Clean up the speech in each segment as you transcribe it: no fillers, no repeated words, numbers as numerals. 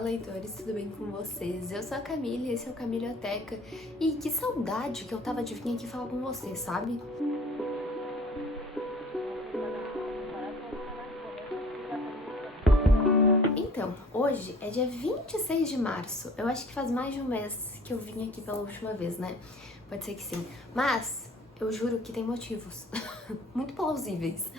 Olá, leitores, tudo bem com vocês? Eu sou a Camila e esse é o Camilioteca. E que saudade que eu tava de vir aqui falar com vocês, sabe? Então, hoje é dia 26 de março. Eu acho que faz mais de um mês que eu vim aqui pela última vez, né? Pode ser que sim. Mas eu juro que tem motivos muito plausíveis.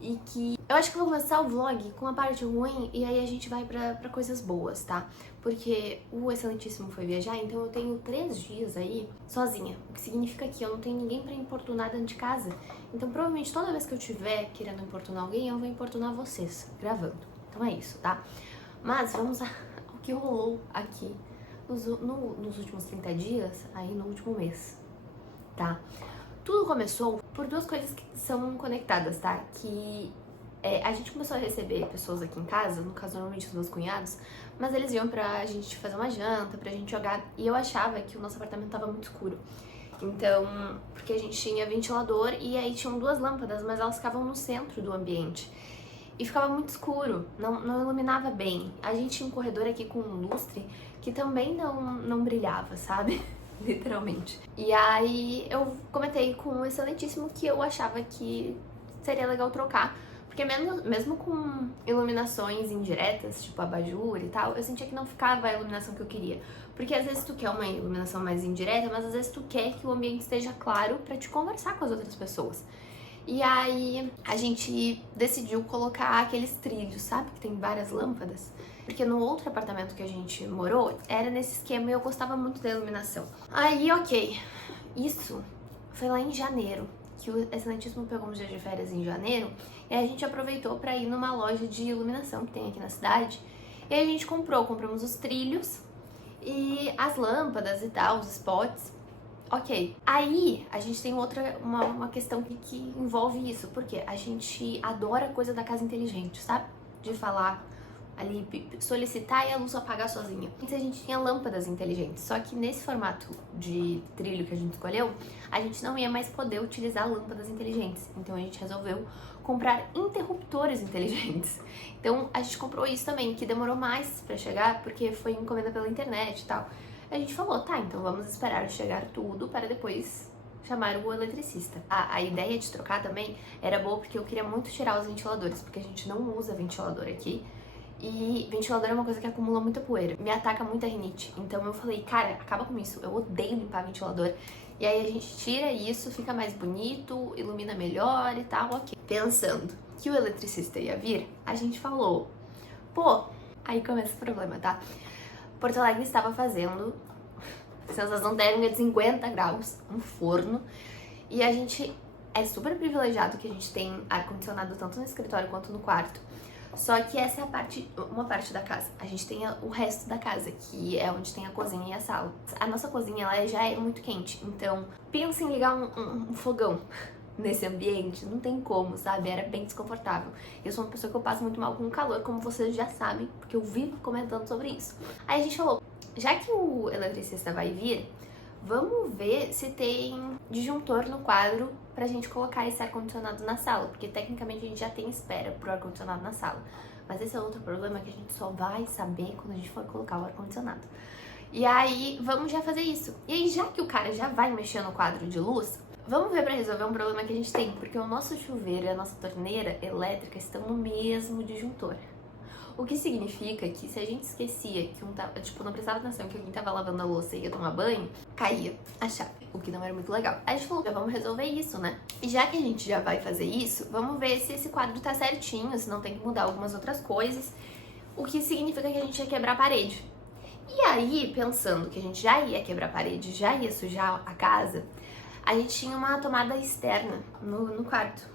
E que eu acho que eu vou começar o vlog com a parte ruim e aí a gente vai pra coisas boas, tá? Porque o Excelentíssimo foi viajar, então eu tenho 3 dias aí sozinha. O que significa que eu não tenho ninguém pra importunar dentro de casa. Então provavelmente toda vez que eu tiver querendo importunar alguém, eu vou importunar vocês, gravando. Então é isso, tá? Mas vamos ao que rolou aqui nos últimos 30 dias, aí no último mês, tá? Tudo começou por 2 coisas que são conectadas, tá? Que a gente começou a receber pessoas aqui em casa, no caso normalmente os meus cunhados, mas eles iam pra gente fazer uma janta, pra gente jogar, e eu achava que o nosso apartamento tava muito escuro. Então, porque a gente tinha ventilador e aí tinham 2 lâmpadas, mas elas ficavam no centro do ambiente. E ficava muito escuro, não iluminava bem. A gente tinha um corredor aqui com um lustre que também não brilhava, sabe? Literalmente. E aí eu comentei com o Excelentíssimo que eu achava que seria legal trocar. Porque mesmo com iluminações indiretas, tipo abajur e tal, eu sentia que não ficava a iluminação que eu queria. Porque às vezes tu quer uma iluminação mais indireta, mas às vezes tu quer que o ambiente esteja claro pra te conversar com as outras pessoas. E aí a gente decidiu colocar aqueles trilhos, sabe? Que tem várias lâmpadas. Porque no outro apartamento que a gente morou, era nesse esquema e eu gostava muito da iluminação. Aí, ok, isso foi lá em janeiro, que o Excelentíssimo pegou uns dias de férias em janeiro, e a gente aproveitou pra ir numa loja de iluminação que tem aqui na cidade. E aí a gente compramos os trilhos e as lâmpadas e tal, os spots. Ok, aí a gente tem uma questão que envolve isso, porque a gente adora coisa da casa inteligente, sabe? De falar ali, solicitar e a luz apagar sozinha. Antes a gente tinha lâmpadas inteligentes, só que nesse formato de trilho que a gente escolheu, a gente não ia mais poder utilizar lâmpadas inteligentes. Então a gente resolveu comprar interruptores inteligentes. Então a gente comprou isso também, que demorou mais pra chegar, porque foi encomenda pela internet e tal. A gente falou, tá, então vamos esperar chegar tudo para depois chamar o eletricista. A ideia de trocar também era boa porque eu queria muito tirar os ventiladores, porque a gente não usa ventilador aqui. E ventilador é uma coisa que acumula muita poeira, me ataca muita rinite. Então eu falei, cara, acaba com isso, eu odeio limpar ventilador. E aí a gente tira isso, fica mais bonito, ilumina melhor e tal, ok. Pensando que o eletricista ia vir, a gente falou, pô, aí começa o problema, tá? Porto Alegre estava fazendo sensação térmica de 50 graus, um forno, e a gente é super privilegiado que a gente tem ar-condicionado tanto no escritório quanto no quarto. Só que essa é uma parte da casa. A gente tem o resto da casa, que é onde tem a cozinha e a sala. A nossa cozinha ela já é muito quente, então pensa em ligar um fogão nesse ambiente, não tem como, sabe? Era bem desconfortável. Eu sou uma pessoa que eu passo muito mal com o calor, como vocês já sabem, porque eu vivo comentando sobre isso. Aí a gente falou, já que o eletricista vai vir, vamos ver se tem disjuntor no quadro pra gente colocar esse ar-condicionado na sala, porque tecnicamente a gente já tem espera pro ar-condicionado na sala. Mas esse é outro problema que a gente só vai saber quando a gente for colocar o ar-condicionado. E aí, vamos já fazer isso. E aí, já que o cara já vai mexer no quadro de luz, vamos ver pra resolver um problema que a gente tem, porque o nosso chuveiro e a nossa torneira elétrica estão no mesmo disjuntor. O que significa que se a gente esquecia que não prestava atenção que alguém tava lavando a louça e ia tomar banho, caía a chave, o que não era muito legal. Aí a gente falou, já vamos resolver isso, né? E já que a gente já vai fazer isso, vamos ver se esse quadro tá certinho, se não tem que mudar algumas outras coisas, o que significa que a gente ia quebrar a parede. E aí, pensando que a gente já ia quebrar a parede, já ia sujar a casa, a gente tinha uma tomada externa no quarto.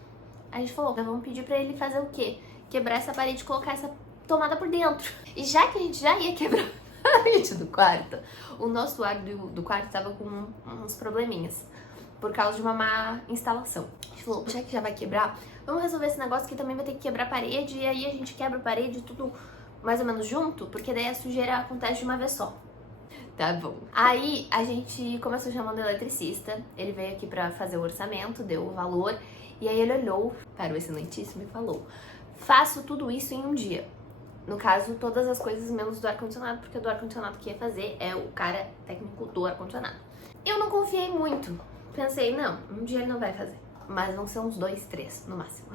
A gente falou, vamos pedir pra ele fazer o quê? Quebrar essa parede e colocar essa tomada por dentro. E já que a gente já ia quebrar a parede do quarto, o nosso ar do quarto estava com uns probleminhas por causa de uma má instalação. A gente falou, já que já vai quebrar, vamos resolver esse negócio que também vai ter que quebrar a parede, e aí a gente quebra a parede tudo mais ou menos junto, porque daí a sujeira acontece de uma vez só. Tá bom. Aí a gente começou chamando o eletricista, ele veio aqui pra fazer o orçamento, deu o valor, e aí ele olhou para o Excelentíssimo e falou, faço tudo isso em um dia. No caso, todas as coisas menos do ar-condicionado, porque do ar-condicionado que ia fazer é o cara técnico do ar-condicionado. Eu não confiei muito. Pensei, não, um dia ele não vai fazer. Mas vão ser uns 2, 3 no máximo.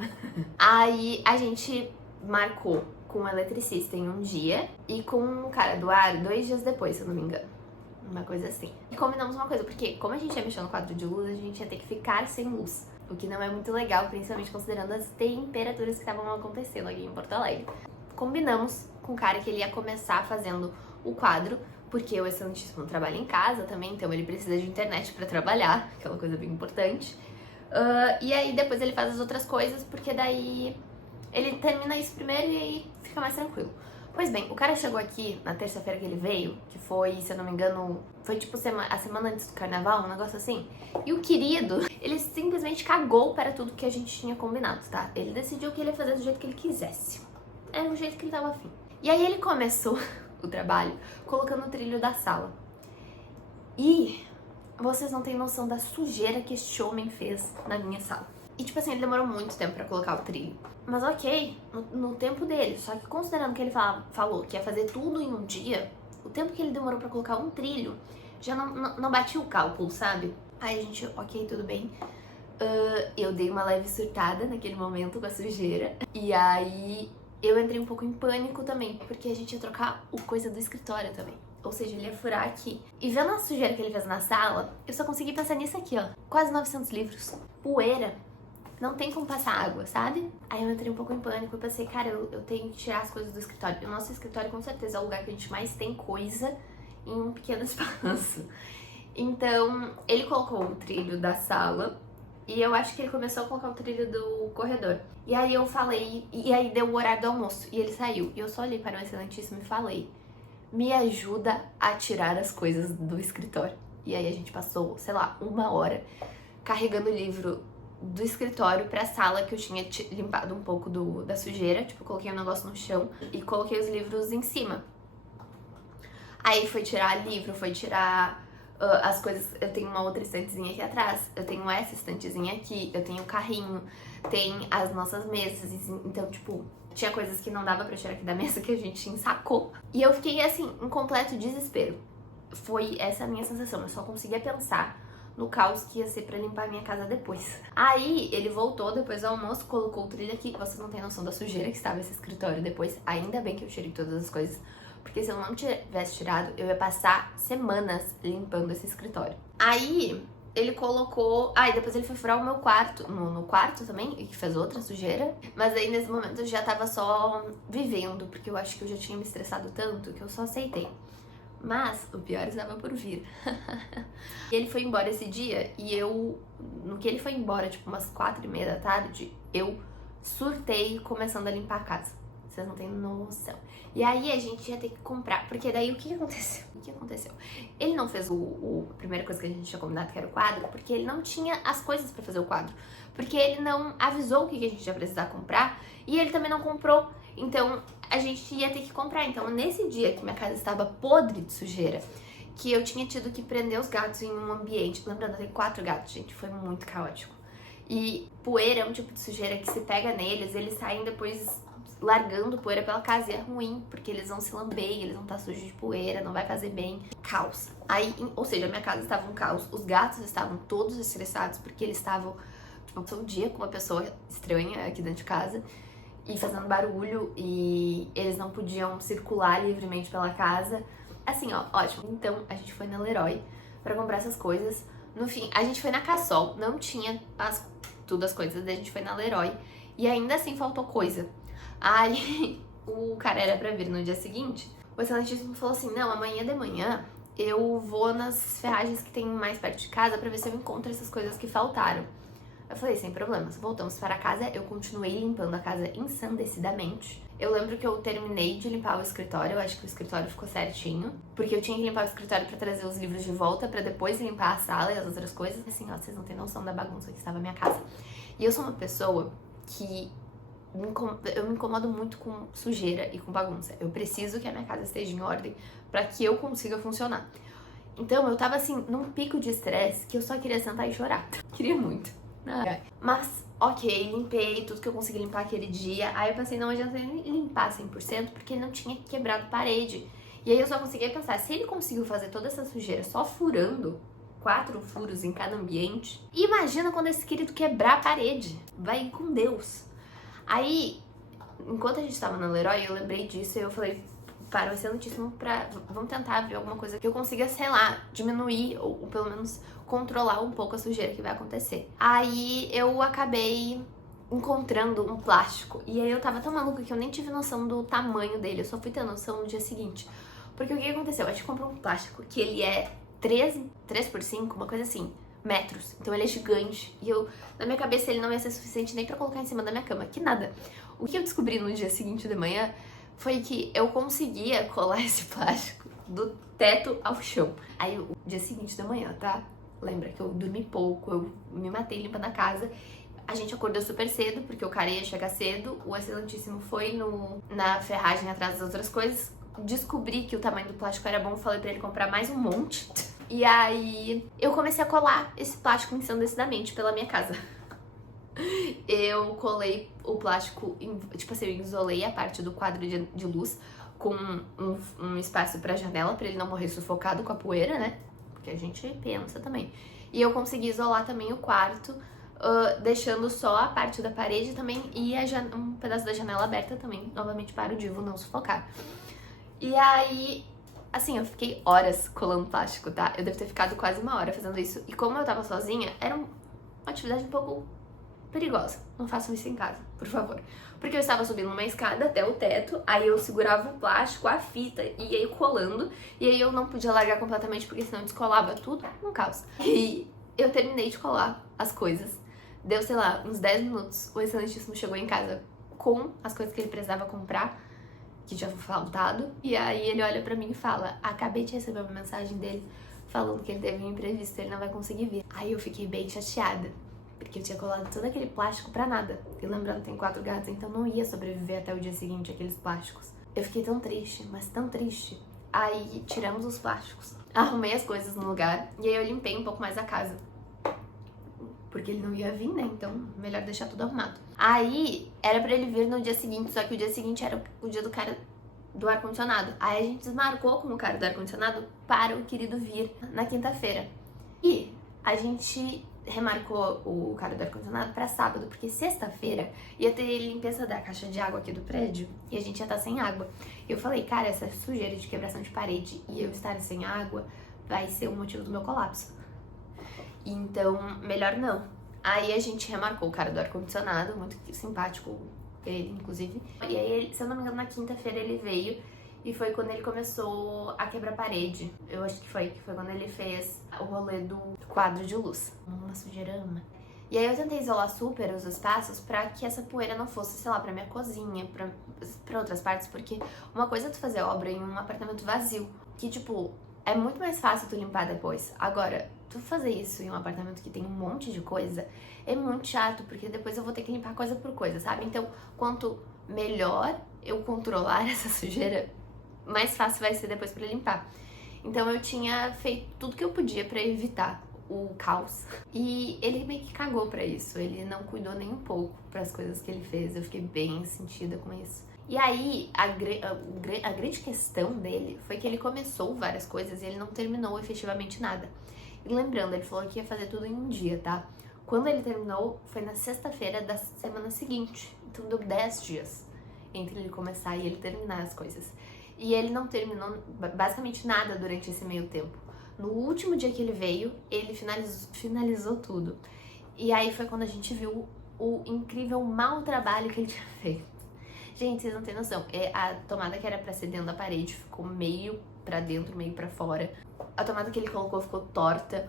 Aí a gente marcou com o eletricista em um dia e com o cara do ar 2 dias depois, se eu não me engano. Uma coisa assim. E combinamos uma coisa, porque como a gente ia mexer no quadro de luz, a gente ia ter que ficar sem luz. O que não é muito legal, principalmente considerando as temperaturas que estavam acontecendo aqui em Porto Alegre. Combinamos com o cara que ele ia começar fazendo o quadro, porque o excelentíssimo trabalha em casa também, então ele precisa de internet pra trabalhar, aquela coisa bem importante. E aí depois ele faz as outras coisas, porque daí ele termina isso primeiro e aí fica mais tranquilo. Pois bem, o cara chegou aqui na terça-feira que ele veio, que foi, se eu não me engano, foi tipo a semana antes do carnaval, um negócio assim. E o querido, ele simplesmente cagou para tudo que a gente tinha combinado, tá? Ele decidiu que ele ia fazer do jeito que ele quisesse. Era o jeito que ele tava afim. E aí ele começou o trabalho colocando o trilho da sala. E vocês não têm noção da sujeira que este homem fez na minha sala. E tipo assim, ele demorou muito tempo pra colocar o trilho. Mas ok, no tempo dele. Só que considerando que ele falou que ia fazer tudo em um dia, o tempo que ele demorou pra colocar um trilho já não batia o cálculo, sabe? Aí a gente, ok, tudo bem. Eu dei uma leve surtada naquele momento com a sujeira. E aí eu entrei um pouco em pânico também, porque a gente ia trocar o coisa do escritório também. Ou seja, ele ia furar aqui. E vendo a sujeira que ele fez na sala, eu só consegui pensar nisso aqui, ó. Quase 900 livros. Poeira. Não tem como passar água, sabe? Aí eu entrei um pouco em pânico e pensei, cara, eu tenho que tirar as coisas do escritório. E o nosso escritório, com certeza, é o lugar que a gente mais tem coisa em um pequeno espaço. Então, ele colocou o trilho da sala e eu acho que ele começou a colocar o trilho do corredor. E aí eu falei, e aí deu o horário do almoço e ele saiu. E eu só olhei para o excelentíssimo e falei, me ajuda a tirar as coisas do escritório. E aí a gente passou, sei lá, 1 hora carregando o livro do escritório pra sala, que eu tinha limpado um pouco da sujeira. Tipo, coloquei o negócio no chão e coloquei os livros em cima. Aí foi tirar livro, foi tirar as coisas. Eu tenho uma outra estantezinha aqui atrás, eu tenho essa estantezinha aqui, eu tenho o carrinho, tem as nossas mesas. Então, tipo, tinha coisas que não dava pra tirar aqui da mesa que a gente ensacou. E eu fiquei, assim, em completo desespero. Foi essa a minha sensação, eu só conseguia pensar no caos que ia ser pra limpar a minha casa depois. Aí, ele voltou depois do almoço, colocou o trilho aqui. Vocês não têm noção da sujeira que estava esse escritório depois. Ainda bem que eu tirei todas as coisas, porque se eu não tivesse tirado, eu ia passar semanas limpando esse escritório. Aí, ele colocou... e depois ele foi furar o meu quarto, no quarto também, e que fez outra sujeira. Mas aí, nesse momento, eu já tava só vivendo, porque eu acho que eu já tinha me estressado tanto que eu só aceitei. Mas o pior estava por vir. E ele foi embora esse dia e eu, no que ele foi embora, tipo umas 4h30 da tarde, eu surtei começando a limpar a casa. Vocês não têm noção. E aí a gente ia ter que comprar, porque daí o que aconteceu? O que aconteceu? Ele não fez a primeira coisa que a gente tinha combinado, que era o quadro, porque ele não tinha as coisas pra fazer o quadro. Porque ele não avisou o que a gente ia precisar comprar e ele também não comprou. Então a gente ia ter que comprar. Então nesse dia que minha casa estava podre de sujeira, que eu tinha tido que prender os gatos em um ambiente, lembrando, eu tenho 4 gatos, gente, foi muito caótico. E poeira é um tipo de sujeira que se pega neles, eles saem depois largando poeira pela casa e é ruim, porque eles vão se lamber, eles vão estar sujos de poeira, não vai fazer bem. Caos. Aí, ou seja, a minha casa estava um caos, os gatos estavam todos estressados, porque eles estavam, tipo, passou um dia com uma pessoa estranha aqui dentro de casa e fazendo barulho, e eles não podiam circular livremente pela casa. Assim, ó, ótimo. Então, a gente foi na Leroy pra comprar essas coisas. No fim, a gente foi na Cassol, não tinha tudo as coisas, daí a gente foi na Leroy e ainda assim faltou coisa. Aí, o cara era pra vir no dia seguinte, o excelentíssimo falou assim, não, amanhã de manhã eu vou nas ferragens que tem mais perto de casa pra ver se eu encontro essas coisas que faltaram. Eu falei, sem problemas. Voltamos para casa, eu continuei limpando a casa ensandecidamente. Eu lembro que eu terminei de limpar o escritório, eu acho que o escritório ficou certinho, porque eu tinha que limpar o escritório pra trazer os livros de volta, pra depois limpar a sala e as outras coisas. Assim, ó, vocês não têm noção da bagunça que estava a minha casa. E eu sou uma pessoa que eu me incomodo muito com sujeira e com bagunça. Eu preciso que a minha casa esteja em ordem pra que eu consiga funcionar. Então eu tava assim, num pico de estresse que eu só queria sentar e chorar. Queria muito. Mas ok, limpei tudo que eu consegui limpar aquele dia. Aí eu pensei, não adianta nem limpar 100%, porque ele não tinha quebrado parede. E aí eu só consegui pensar, se ele conseguiu fazer toda essa sujeira só furando 4 furos em cada ambiente, imagina quando esse querido quebrar a parede. Vai com Deus. Aí, enquanto a gente tava na Leroy, eu lembrei disso e eu falei, para, vai ser notíssimo vamos tentar ver alguma coisa que eu consiga, sei lá, diminuir ou pelo menos controlar um pouco a sujeira que vai acontecer. Aí eu acabei encontrando um plástico. E aí eu tava tão maluca que eu nem tive noção do tamanho dele. Eu só fui ter noção no dia seguinte. Porque o que aconteceu? A gente comprou um plástico que ele é 3 por 5, uma coisa assim, metros. Então ele é gigante. E eu, na minha cabeça, ele não ia ser suficiente nem pra colocar em cima da minha cama. Que nada. O que eu descobri no dia seguinte de manhã foi que eu conseguia colar esse plástico do teto ao chão. Aí o dia seguinte da manhã, tá? Lembra que eu dormi pouco, eu me matei limpando a casa. A gente acordou super cedo, porque o cara ia chegar cedo. O Excelentíssimo foi na ferragem atrás das outras coisas. Descobri que o tamanho do plástico era bom, falei pra ele comprar mais um monte. E aí eu comecei a colar esse plástico ensandecidamente pela minha casa. Eu colei o plástico, tipo assim, eu isolei a parte do quadro de luz com um espaço pra janela, pra ele não morrer sufocado com a poeira, né? Porque a gente pensa também. E eu consegui isolar também o quarto, deixando só a parte da parede também e um pedaço da janela aberta também, novamente para o Divo não sufocar. E aí, assim, eu fiquei horas colando plástico, tá? Eu devo ter ficado quase 1 hora fazendo isso. E como eu tava sozinha, era uma atividade um pouco perigosa. Não façam isso em casa, por favor. Porque eu estava subindo uma escada até o teto, aí eu segurava o plástico, a fita, e aí colando, e aí eu não podia largar completamente, porque senão descolava tudo, um caos. E eu terminei de colar as coisas. Deu, sei lá, uns 10 minutos, o Excelentíssimo chegou em casa com as coisas que ele precisava comprar, que tinha faltado, e aí ele olha pra mim e fala, acabei de receber uma mensagem dele falando que ele teve um imprevisto, ele não vai conseguir vir. Aí eu fiquei bem chateada, porque eu tinha colado todo aquele plástico pra nada. E lembrando, tem 4 gatos, então não ia sobreviver até o dia seguinte aqueles plásticos. Eu fiquei tão triste, mas tão triste. Aí tiramos os plásticos, arrumei as coisas no lugar, e aí eu limpei um pouco mais a casa. Porque ele não ia vir, né? Então, melhor deixar tudo arrumado. Aí, era pra ele vir no dia seguinte, só que o dia seguinte era o dia do cara do ar-condicionado. Aí a gente desmarcou com o cara do ar-condicionado para o querido vir na quinta-feira. E a gente remarcou o cara do ar-condicionado pra sábado, porque sexta-feira ia ter limpeza da caixa de água aqui do prédio e a gente ia estar sem água. Eu falei, cara, essa sujeira de quebração de parede e eu estar sem água vai ser o motivo do meu colapso. Então, melhor não. Aí a gente remarcou o cara do ar-condicionado, muito simpático ele, inclusive. E aí, se eu não me engano, na quinta-feira ele veio e foi quando ele começou a quebrar parede. Eu acho que foi quando ele fez o rolê do quadro de luz. Uma sujeirama. E aí eu tentei isolar super os espaços pra que essa poeira não fosse, sei lá, pra minha cozinha, pra outras partes, porque uma coisa é tu fazer obra em um apartamento vazio, que tipo, é muito mais fácil tu limpar depois. Agora, tu fazer isso em um apartamento que tem um monte de coisa é muito chato, porque depois eu vou ter que limpar coisa por coisa, sabe? Então, quanto melhor eu controlar essa sujeira, mais fácil vai ser depois pra limpar. Então eu tinha feito tudo que eu podia pra evitar o caos. E ele meio que cagou pra isso, ele não cuidou nem um pouco pras coisas que ele fez. Eu fiquei bem sentida com isso. E aí, a grande questão dele foi que ele começou várias coisas e ele não terminou efetivamente nada. E lembrando, ele falou que ia fazer tudo em um dia, tá? Quando ele terminou, foi na sexta-feira da semana seguinte. Então deu 10 dias entre ele começar e ele terminar as coisas. E ele não terminou basicamente nada durante esse meio tempo. No último dia que ele veio, ele finalizou tudo. E aí foi quando a gente viu o incrível mau trabalho que ele tinha feito. Gente, vocês não têm noção. A tomada que era pra ser dentro da parede ficou meio pra dentro, meio pra fora. A tomada que ele colocou ficou torta.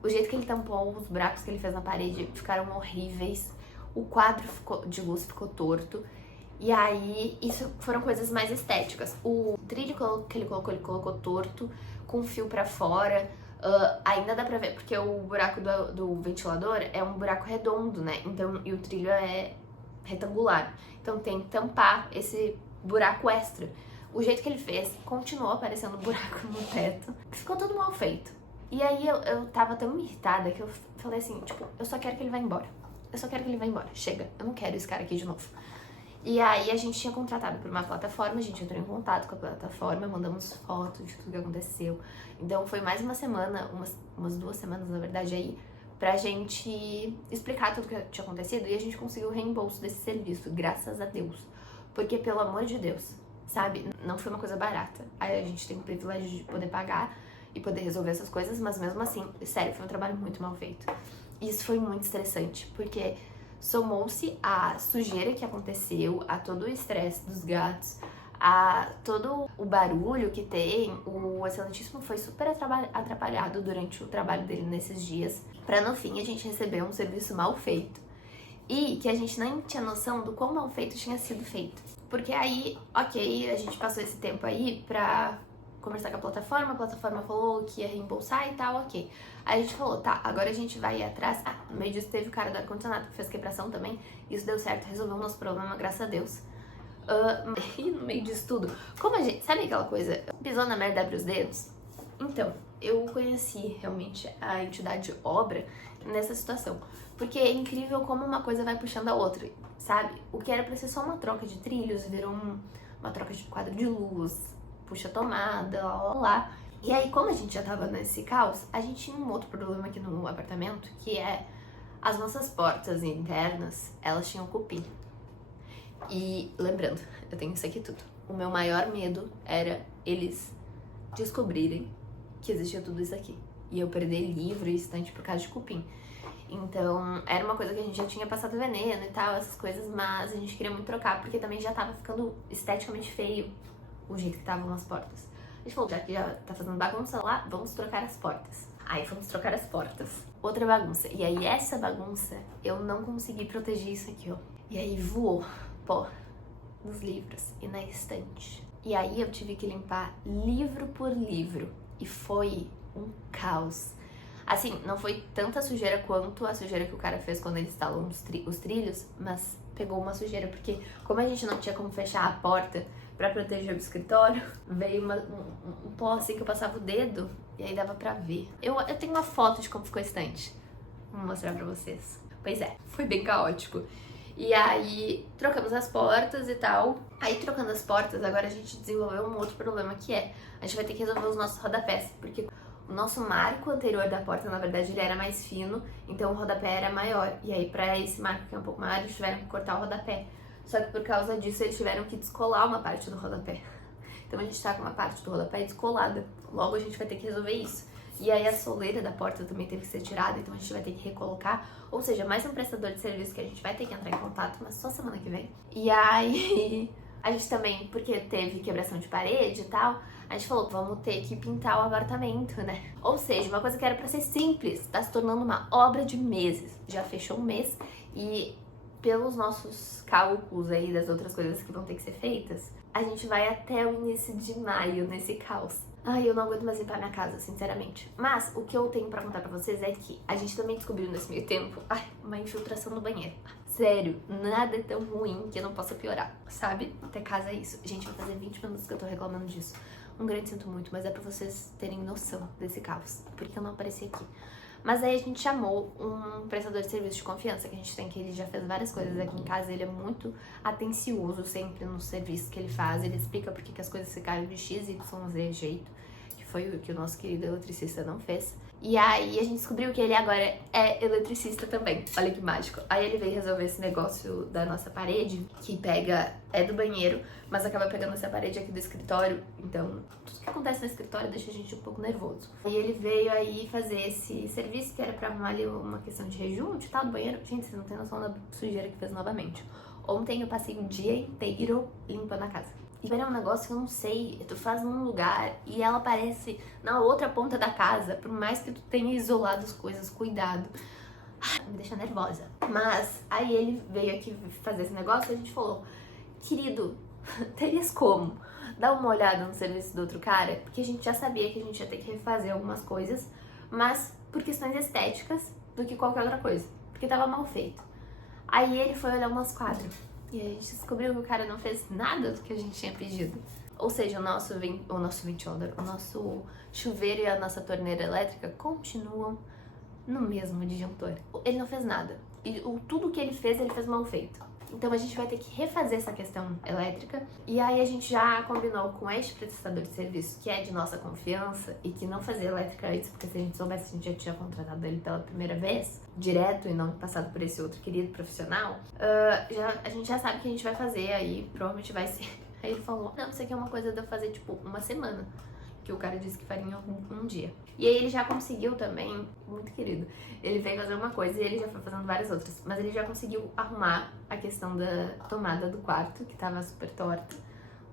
O jeito que ele tampou os buracos que ele fez na parede ficaram horríveis. O quadro de luz ficou torto. E aí, isso foram coisas mais estéticas. O trilho que ele colocou torto, com fio pra fora. Ainda dá pra ver, porque o buraco do ventilador é um buraco redondo, né? Então, e o trilho é retangular. Então tem que tampar esse buraco extra. O jeito que ele fez, continuou aparecendo buraco no teto. Ficou tudo mal feito. E aí eu tava tão irritada que eu falei assim, tipo, eu só quero que ele vá embora. eu só quero que ele vá embora, chega, eu não quero esse cara aqui de novo. E aí a gente tinha contratado por uma plataforma, a gente entrou em contato com a plataforma, mandamos fotos de tudo que aconteceu. Então foi mais uma semana, umas 2 semanas na verdade aí, pra gente explicar tudo que tinha acontecido e a gente conseguiu o reembolso desse serviço, graças a Deus. Porque pelo amor de Deus, sabe, não foi uma coisa barata. Aí a gente tem o privilégio de poder pagar e poder resolver essas coisas, mas mesmo assim, sério, foi um trabalho muito mal feito. E isso foi muito estressante, porque somou-se a sujeira que aconteceu, a todo o estresse dos gatos, a todo o barulho que tem. O Excelentíssimo foi super atrapalhado durante o trabalho dele nesses dias, pra no fim a gente receber um serviço mal feito. E que a gente nem tinha noção do quão mal feito tinha sido feito. Porque aí, ok, a gente passou esse tempo aí pra conversar com a plataforma falou que ia reembolsar e tal, ok. Aí a gente falou, tá, agora a gente vai ir atrás. Ah, no meio disso teve o cara do ar-condicionado que fez quebração também. Isso deu certo, resolveu o nosso problema, graças a Deus. E no meio disso tudo, como a gente, sabe aquela coisa, pisou na merda, abre os dedos? Então, eu conheci realmente a entidade obra nessa situação. Porque é incrível como uma coisa vai puxando a outra, sabe? O que era pra ser só uma troca de trilhos virou uma troca de quadro de luz, puxa a tomada, lá. E aí, como a gente já tava nesse caos, a gente tinha um outro problema aqui no apartamento, que é as nossas portas internas, elas tinham cupim. E lembrando, eu tenho isso aqui tudo. O meu maior medo era eles descobrirem que existia tudo isso aqui. E eu perder livro e estante por causa de cupim. Então, era uma coisa que a gente já tinha passado veneno e tal, essas coisas, mas a gente queria muito trocar, porque também já tava ficando esteticamente feio o jeito que estavam as portas. A gente falou, já que já tá fazendo bagunça lá, vamos trocar as portas. Aí fomos trocar as portas. Outra bagunça. E aí essa bagunça, eu não consegui proteger isso aqui, ó. E aí voou pó nos livros e na estante. E aí eu tive que limpar livro por livro. E foi um caos. Assim, não foi tanta sujeira quanto a sujeira que o cara fez quando ele instalou os trilhos, mas pegou uma sujeira, porque como a gente não tinha como fechar a porta pra proteger o escritório, veio um pó assim que eu passava o dedo e aí dava pra ver. Eu tenho uma foto de como ficou a estante. Vou mostrar pra vocês. Pois é, foi bem caótico. E aí trocamos as portas e tal. Aí trocando as portas, agora a gente desenvolveu um outro problema que é, a gente vai ter que resolver os nossos rodapés, porque o nosso marco anterior da porta, na verdade, ele era mais fino, então o rodapé era maior. E aí, pra esse marco que é um pouco maior, eles tiveram que cortar o rodapé. Só que por causa disso, eles tiveram que descolar uma parte do rodapé. Então a gente tá com uma parte do rodapé descolada. Logo a gente vai ter que resolver isso. E aí a soleira da porta também teve que ser tirada, então a gente vai ter que recolocar. Ou seja, mais um prestador de serviço que a gente vai ter que entrar em contato, mas só semana que vem. E aí a gente também, porque teve quebração de parede e tal, a gente falou, vamos ter que pintar o apartamento, né? Ou seja, uma coisa que era pra ser simples, tá se tornando uma obra de meses. Já fechou um mês e pelos nossos cálculos aí das outras coisas que vão ter que ser feitas, a gente vai até o início de maio nesse caos. Ai, eu não aguento mais limpar minha casa, sinceramente. Mas o que eu tenho pra contar pra vocês é que a gente também descobriu nesse meio tempo, uma infiltração no banheiro. Sério, nada é tão ruim que eu não possa piorar, sabe? Ter casa é isso. Gente, vai fazer 20 minutos que eu tô reclamando disso. Um grande sinto muito, mas é pra vocês terem noção desse caos, porque eu não apareci aqui. Mas aí a gente chamou um prestador de serviço de confiança que a gente tem, que ele já fez várias coisas aqui em casa, ele é muito atencioso sempre no serviço que ele faz, ele explica por que as coisas ficaram de X, Y, Z jeito, que foi o que o nosso querido eletricista não fez. E aí a gente descobriu que ele agora é eletricista também, olha que mágico. Aí ele veio resolver esse negócio da nossa parede, que é do banheiro, mas acaba pegando essa parede aqui do escritório, então tudo que acontece no escritório deixa a gente um pouco nervoso. E ele veio aí fazer esse serviço que era pra arrumar ali uma questão de rejunte e tal do banheiro. Gente, vocês não têm noção da sujeira que fez novamente. Ontem eu passei o dia inteiro limpando a casa. E é um negócio que eu não sei, tu faz num lugar e ela aparece na outra ponta da casa, por mais que tu tenha isolado as coisas, cuidado. Me deixa nervosa. Mas aí ele veio aqui fazer esse negócio e a gente falou, querido, terias como dar uma olhada no serviço do outro cara? Porque a gente já sabia que a gente ia ter que refazer algumas coisas, mas por questões estéticas do que qualquer outra coisa, porque tava mal feito. Aí ele foi olhar umas quadras. E a gente descobriu que o cara não fez nada do que a gente tinha pedido. Ou seja, o nosso ventilador, o nosso chuveiro e a nossa torneira elétrica continuam no mesmo disjuntor. Ele não fez nada. E tudo que ele fez mal feito. Então a gente vai ter que refazer essa questão elétrica. E aí a gente já combinou com este prestador de serviço, que é de nossa confiança e que não fazia elétrica antes, porque se a gente soubesse, a gente já tinha contratado ele pela primeira vez, direto, e não passado por esse outro querido profissional. A gente já sabe o que a gente vai fazer, aí provavelmente vai ser. Aí ele falou, não, isso aqui é uma coisa de eu fazer tipo uma semana, que o cara disse que faria em um dia. E aí ele já conseguiu também, muito querido, ele veio fazer uma coisa e ele já foi fazendo várias outras, mas ele já conseguiu arrumar a questão da tomada do quarto, que tava super torta,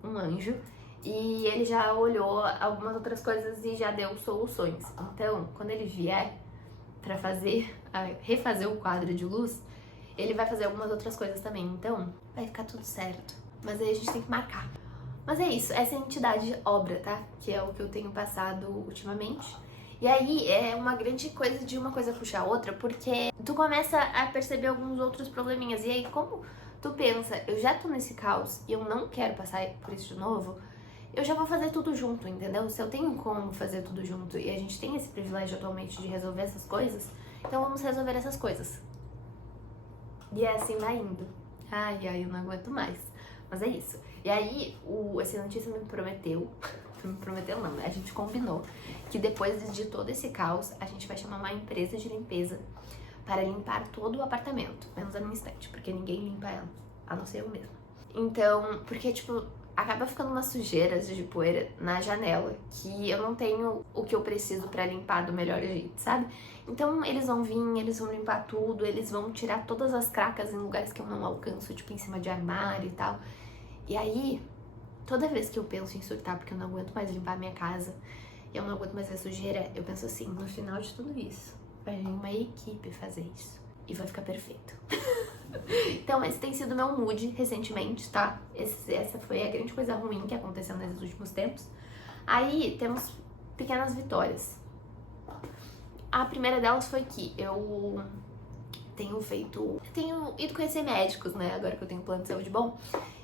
um anjo, e ele já olhou algumas outras coisas e já deu soluções. Então, quando ele vier pra refazer o quadro de luz, ele vai fazer algumas outras coisas também, então vai ficar tudo certo. Mas aí a gente tem que marcar. Mas é isso, essa é a entidade obra, tá? Que é o que eu tenho passado ultimamente. E aí é uma grande coisa de uma coisa puxar a outra, porque tu começa a perceber alguns outros probleminhas. E aí, como tu pensa, eu já tô nesse caos e eu não quero passar por isso de novo, eu já vou fazer tudo junto, entendeu? Se eu tenho como fazer tudo junto e a gente tem esse privilégio atualmente de resolver essas coisas, então vamos resolver essas coisas. E é assim vai indo. Ai, eu não aguento mais. Mas é isso. E aí, o excelentíssimo me prometeu, não, né? A gente combinou que depois de todo esse caos, a gente vai chamar uma empresa de limpeza para limpar todo o apartamento, menos a minha estante, porque ninguém limpa ela, a não ser eu mesma. Então, porque, tipo, acaba ficando umas sujeiras de poeira na janela, que eu não tenho o que eu preciso pra limpar do melhor jeito, sabe? Então, eles vão vir, eles vão limpar tudo, eles vão tirar todas as cracas em lugares que eu não alcanço, tipo, em cima de armário e tal. E aí, toda vez que eu penso em surtar, porque eu não aguento mais limpar a minha casa, e eu não aguento mais ver sujeira, eu penso assim, no final de tudo isso, vai vir uma equipe fazer isso. E vai ficar perfeito. Então, esse tem sido meu mood recentemente, tá? Essa foi a grande coisa ruim que aconteceu nesses últimos tempos. Aí, temos pequenas vitórias. A primeira delas foi que eu tenho ido conhecer médicos, né? Agora que eu tenho plano de saúde bom.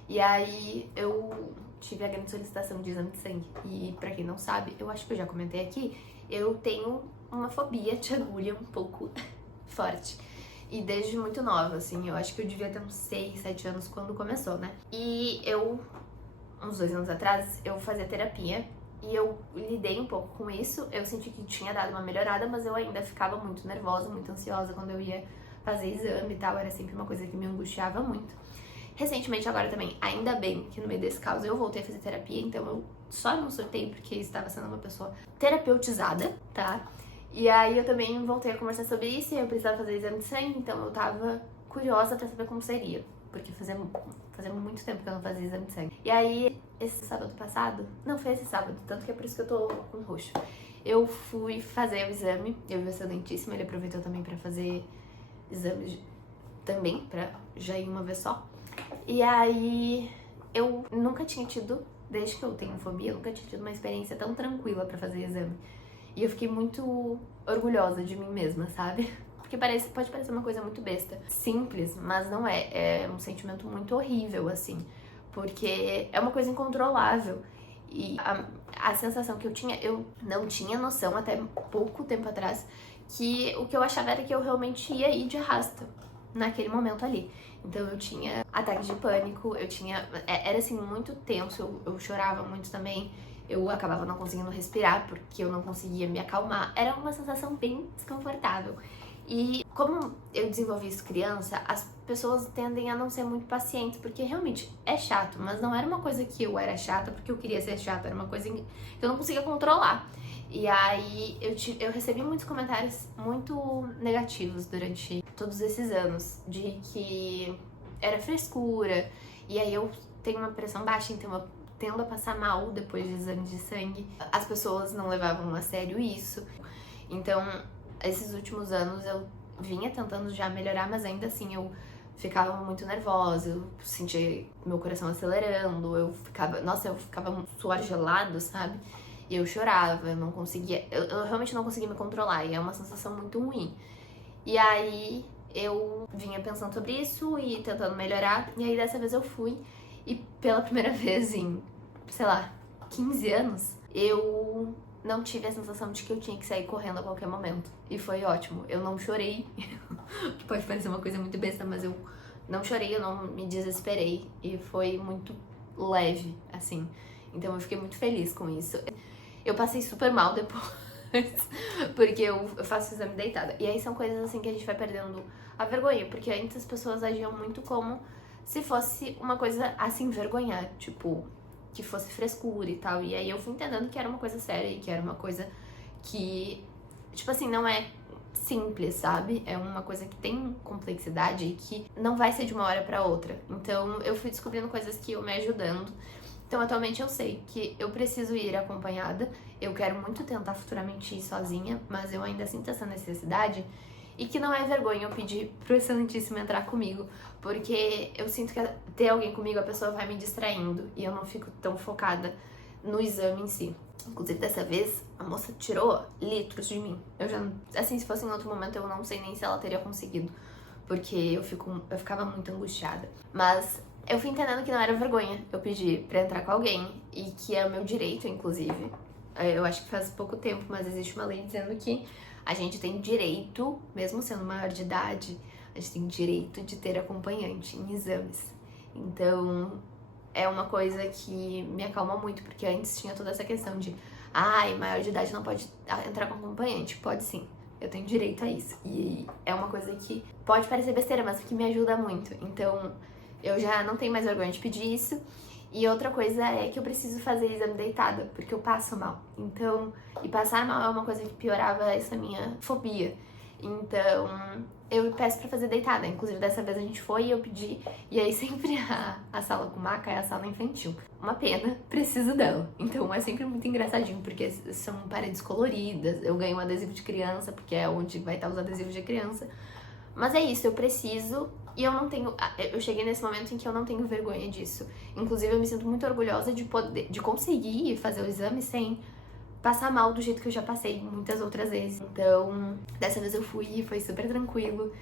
E aí, eu tive a grande solicitação de exame de sangue. E pra quem não sabe, eu acho que eu já comentei aqui, eu tenho uma fobia de agulha um pouco forte. E desde muito nova, assim, eu acho que eu devia ter uns 6, 7 anos quando começou, né? E uns 2 anos atrás, eu fazia terapia e eu lidei um pouco com isso. Eu senti que tinha dado uma melhorada, mas eu ainda ficava muito nervosa, muito ansiosa quando eu ia fazer exame e tal. Era sempre uma coisa que me angustiava muito. Recentemente, agora também, ainda bem que no meio desse caos eu voltei a fazer terapia, então eu só não surtei porque estava sendo uma pessoa terapeutizada, tá? E aí eu também voltei a conversar sobre isso e eu precisava fazer exame de sangue, então eu tava curiosa pra saber como seria. Porque fazia muito tempo que eu não fazia exame de sangue. E aí, esse sábado passado, não foi esse sábado, tanto que é por isso que eu tô com roxo. Eu fui fazer o exame, eu vi o excelentíssimo, ele aproveitou também pra fazer exames também, pra já ir uma vez só. E aí, eu nunca tinha tido, desde que eu tenho fobia, eu nunca tinha tido uma experiência tão tranquila pra fazer exame. E eu fiquei muito orgulhosa de mim mesma, sabe? Porque pode parecer uma coisa muito besta. Simples, mas não é. É um sentimento muito horrível, assim. Porque é uma coisa incontrolável. E a sensação que eu não tinha noção até pouco tempo atrás, que o que eu achava era que eu realmente ia ir de arrasta naquele momento ali. Então eu tinha ataque de pânico, era assim, muito tenso, eu chorava muito também. Eu acabava não conseguindo respirar porque eu não conseguia me acalmar. Era uma sensação bem desconfortável. E como eu desenvolvi isso criança, as pessoas tendem a não ser muito pacientes, porque realmente é chato, mas não era uma coisa que eu era chata porque eu queria ser chata, era uma coisa que eu não conseguia controlar. E aí eu recebi muitos comentários muito negativos durante todos esses anos, de que era frescura, e aí eu tenho uma pressão baixa, então eu tendo a passar mal depois de exame de sangue. As pessoas não levavam a sério isso. Então, esses últimos anos eu vinha tentando já melhorar, mas ainda assim eu ficava muito nervosa, eu sentia meu coração acelerando, eu ficava um suor gelado, sabe? E eu chorava, eu não conseguia, eu realmente não conseguia me controlar, e é uma sensação muito ruim. E aí eu vinha pensando sobre isso e tentando melhorar, e aí dessa vez eu fui, e pela primeira vez em, sei lá, 15 anos, eu não tive a sensação de que eu tinha que sair correndo a qualquer momento. E foi ótimo. Eu não chorei. Que pode parecer uma coisa muito besta, mas eu não chorei, eu não me desesperei. E foi muito leve, assim. Então eu fiquei muito feliz com isso. Eu passei super mal depois, porque eu faço exame deitada. E aí são coisas assim que a gente vai perdendo a vergonha, porque antes as pessoas agiam muito como se fosse uma coisa a se envergonhar, tipo, que fosse frescura e tal. E aí eu fui entendendo que era uma coisa séria e que era uma coisa que, tipo assim, não é simples, sabe? É uma coisa que tem complexidade e que não vai ser de uma hora pra outra. Então eu fui descobrindo coisas que iam me ajudando. Então atualmente eu sei que eu preciso ir acompanhada. Eu quero muito tentar futuramente ir sozinha, mas eu ainda sinto essa necessidade. E que não é vergonha eu pedir pro Excelentíssimo entrar comigo, porque eu sinto que ter alguém comigo, a pessoa vai me distraindo e eu não fico tão focada no exame em si. Inclusive, dessa vez, a moça tirou litros de mim. Eu já, assim, se fosse em outro momento, eu não sei nem se ela teria conseguido, porque eu ficava muito angustiada. Mas eu fui entendendo que não era vergonha eu pedir pra entrar com alguém e que é o meu direito, inclusive. Eu acho que faz pouco tempo, mas existe uma lei dizendo que a gente tem direito, mesmo sendo maior de idade, a gente tem direito de ter acompanhante em exames. Então, é uma coisa que me acalma muito, porque antes tinha toda essa questão de ai, maior de idade não pode entrar com acompanhante. Pode sim, eu tenho direito a isso. E é uma coisa que pode parecer besteira, mas que me ajuda muito. Então, eu já não tenho mais vergonha de pedir isso. E outra coisa é que eu preciso fazer exame deitada, porque eu passo mal. Então, e passar mal é uma coisa que piorava essa minha fobia. Então, eu peço pra fazer deitada. Inclusive, dessa vez a gente foi e eu pedi. E aí, sempre a sala com maca é a sala infantil. Uma pena, preciso dela. Então, é sempre muito engraçadinho, porque são paredes coloridas. Eu ganho um adesivo de criança, porque é onde vai estar os adesivos de criança. Mas é isso, eu preciso e eu não tenho. Eu cheguei nesse momento em que eu não tenho vergonha disso. Inclusive, eu me sinto muito orgulhosa de conseguir fazer o exame sem passar mal do jeito que eu já passei muitas outras vezes. Então, dessa vez eu fui e foi super tranquilo.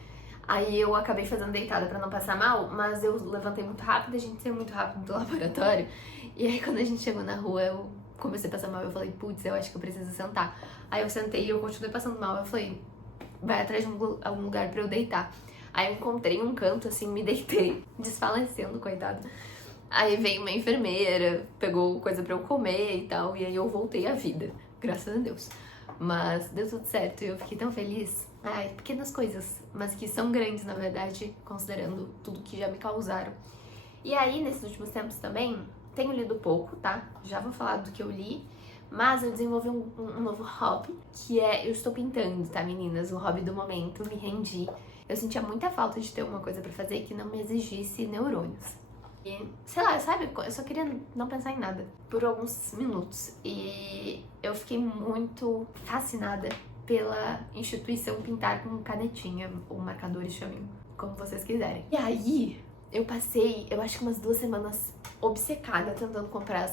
Aí eu acabei fazendo deitada pra não passar mal, mas eu levantei muito rápido, a gente saiu muito rápido do laboratório. E aí quando a gente chegou na rua, eu comecei a passar mal, eu falei, putz, eu acho que eu preciso sentar. Aí eu sentei e eu continuei passando mal, eu falei, vai atrás de algum lugar pra eu deitar. Aí eu encontrei um canto, assim, me deitei, desfalecendo, coitada. Aí veio uma enfermeira, pegou coisa pra eu comer e tal, e aí eu voltei à vida, graças a Deus. Mas deu tudo certo e eu fiquei tão feliz. Ai, pequenas coisas, mas que são grandes, na verdade, considerando tudo que já me causaram. E aí, nesses últimos tempos também, tenho lido pouco, tá? Já vou falar do que eu li. Mas eu desenvolvi um novo hobby, que é, eu estou pintando, tá, meninas? O hobby do momento, me rendi. Eu sentia muita falta de ter uma coisa pra fazer que não me exigisse neurônios. E, sei lá, sabe? Eu só queria não pensar em nada por alguns minutos. E eu fiquei muito fascinada pela instituição Pintar com Canetinha, ou marcadores, chamem como vocês quiserem. E aí, eu passei, eu acho que umas 2 semanas obcecada tentando comprar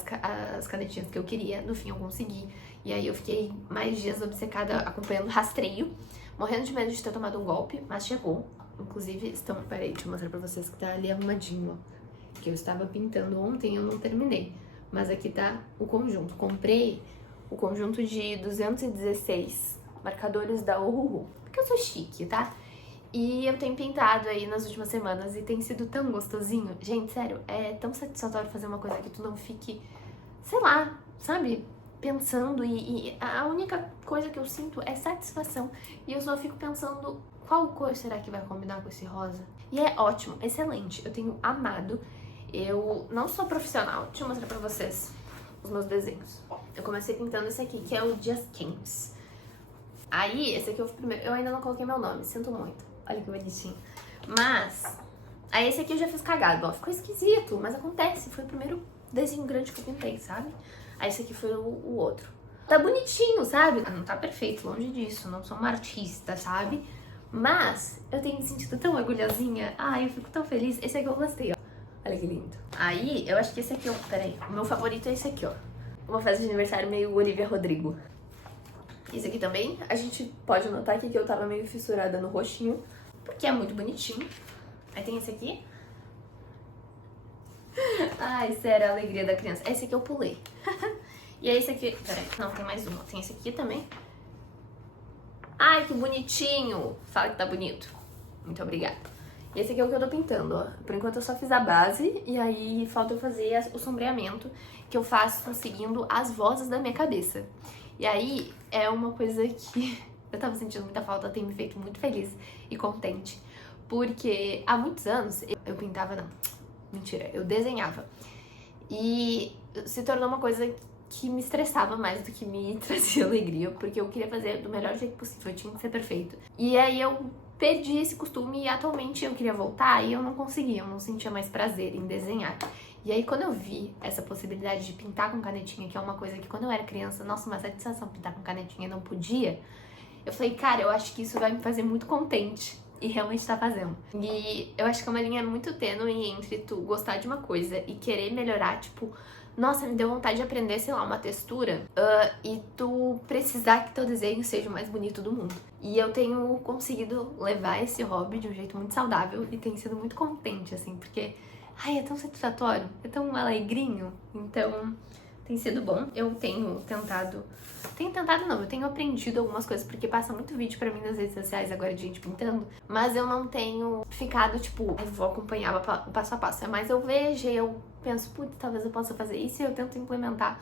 as canetinhas que eu queria. No fim eu consegui. E aí eu fiquei mais dias obcecada acompanhando o rastreio, morrendo de medo de ter tomado um golpe, mas chegou. Inclusive, peraí, deixa eu mostrar pra vocês que tá ali arrumadinho, ó. Que eu estava pintando ontem e eu não terminei. Mas aqui tá o conjunto. Comprei o conjunto de 216 marcadores da Ohuhu, porque eu sou chique, tá? E eu tenho pintado aí nas últimas semanas e tem sido tão gostosinho. Gente, sério, é tão satisfatório fazer uma coisa que tu não fique, sei lá, sabe? Pensando e a única coisa que eu sinto é satisfação. E eu só fico pensando qual cor será que vai combinar com esse rosa. E é ótimo, excelente. Eu tenho amado. Eu não sou profissional. Deixa eu mostrar pra vocês os meus desenhos. Eu comecei pintando esse aqui, que é o Just Kings. Aí, esse aqui eu primeiro. Eu ainda não coloquei meu nome, sinto muito. Olha que bonitinho. Mas, aí esse aqui eu já fiz cagado, ó. Ficou esquisito, mas acontece. Foi o primeiro desenho grande que eu pintei, sabe? Aí esse aqui foi o outro. Tá bonitinho, sabe? Não tá perfeito, longe disso. Não sou uma artista, sabe? Mas eu tenho me sentido tão orgulhosinha. Ai, eu fico tão feliz. Esse aqui eu gostei, ó. Olha que lindo. Aí, eu acho que esse aqui, ó. Peraí. O meu favorito é esse aqui, ó. Uma festa de aniversário meio Olivia Rodrigo. Esse aqui também, a gente pode notar aqui que eu tava meio fissurada no roxinho, porque é muito bonitinho. Aí tem esse aqui. Ai, sério, a alegria da criança. Esse aqui eu pulei. E aí esse aqui... Peraí, não, tem mais uma. Tem esse aqui também. Ai, que bonitinho. Fala que tá bonito. Muito obrigada. E esse aqui é o que eu tô pintando, ó. Por enquanto eu só fiz a base e aí falta eu fazer o sombreamento, que eu faço seguindo as vozes da minha cabeça. E aí é uma coisa que eu tava sentindo muita falta, tem me feito muito feliz e contente. Porque há muitos anos eu pintava, não, mentira, eu desenhava. E se tornou uma coisa que me estressava mais do que me trazia alegria, porque eu queria fazer do melhor jeito possível, tinha que ser perfeito. E aí eu perdi esse costume e atualmente eu queria voltar e eu não conseguia, eu não sentia mais prazer em desenhar. E aí quando eu vi essa possibilidade de pintar com canetinha, que é uma coisa que quando eu era criança, nossa, uma satisfação pintar com canetinha, não podia, eu falei, cara, eu acho que isso vai me fazer muito contente. E realmente tá fazendo. E eu acho que é uma linha muito tênue entre tu gostar de uma coisa e querer melhorar, tipo, nossa, me deu vontade de aprender, sei lá, uma textura, e tu precisar que teu desenho seja o mais bonito do mundo. E eu tenho conseguido levar esse hobby de um jeito muito saudável e tenho sido muito contente, assim, porque, ai, é tão satisfatório, é tão alegrinho. Então, tem sido bom. Eu tenho tentado não, eu tenho aprendido algumas coisas, porque passa muito vídeo pra mim nas redes sociais agora de gente pintando, mas eu não tenho ficado, tipo, eu vou acompanhar o passo a passo. É mais eu vejo e eu penso, putz, talvez eu possa fazer isso, e eu tento implementar